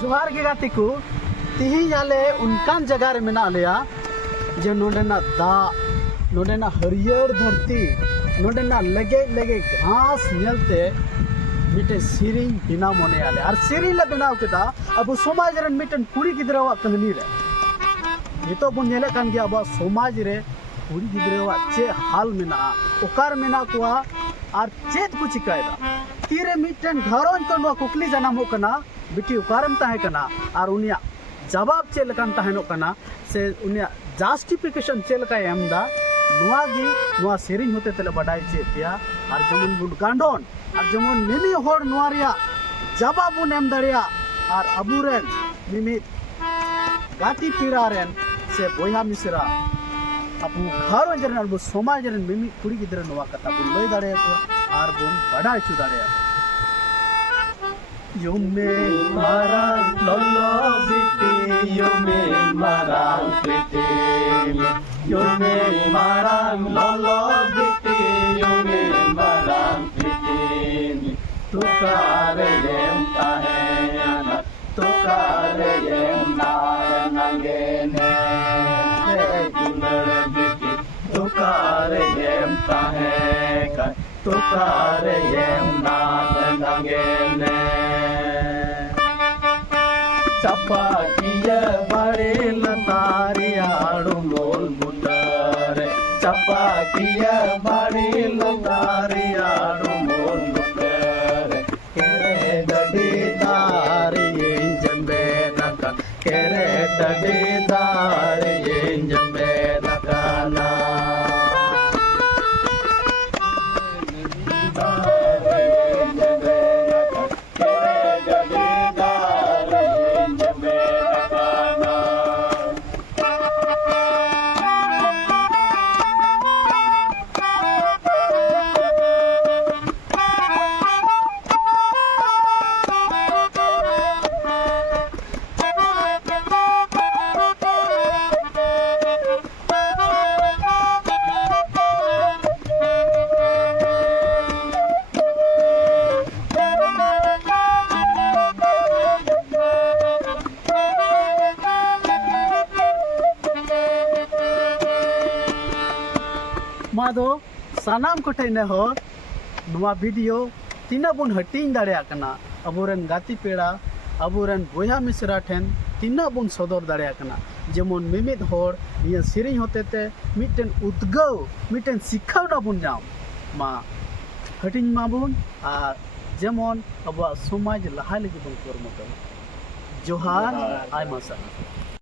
जोहार के गाती को तिही आले उनकान जगह रे मेना लेया जे नोडेना दा नोडेना हरियर धरती नोडेना लगे लगे घास नेलते मिटे सिरिंग बिना मने आले और सिरिंग ले बनाव केदा अब समाज रे मिटन कुड़ी गिदरावा कहानी रे नितो बन नेले कान गया अब समाज रे कुड़ी गिदरावा चे हाल मेना ओकार मेना कोआ और चेत को चिकायदा तीरे मिटन घरों को नो कुकली जनाम हो कना बिटी उकारम ताहे कना और उनिया जवाब चे लकान ताहेनो कना से उनिया जस्टिफिकेशन चे लका एमदा नुआ गी नुआ सेरिंग होते तले बडाई चे पिया और जमन बुन गांडोन और जमन मिमी होड़ नुआ रिया जवाब बुन एम दरिया और अबुरेन मिमी गाती पीरारेन से बोया मिसरा अपू घरों जरन और समाज जरन मिमी कुड़ी गिदरा नुआ कथा बुन लई दाड़े को और बुन बडाई चु दाड़े Yume marang lolo biti, yume marang biti, yume marang lolo biti, yume marang biti. Tukare yem tahena, tukare yem narangene, juler biti. Tukare yem taheka, tukare yem narangene. चपाकिया बड़े लतारियाड़ू मोल बुटारे चपाकिया बड़े लतारियाड़ू मोल बुटारे केरे डडी दारी जंबे नका केरे डडी दारी जंबे नका ना मादो सानाम कोठेने हो नुआ वीडियो तीना बुन हटिंग दाड़िया कना अबोरन गाती पेड़ा अबोरन बोया मिश्रा ठेन तीना बुन सदर दाड़िया कना जेमन मिमिद होड़ निया सिरिंग होते ते मिटन उद्गव मिटन शिक्षावना बुन जाम मा हटिंग मा बुन आ जेमन अब समाज लहा लगी बुन करमतो जोहार आय मासा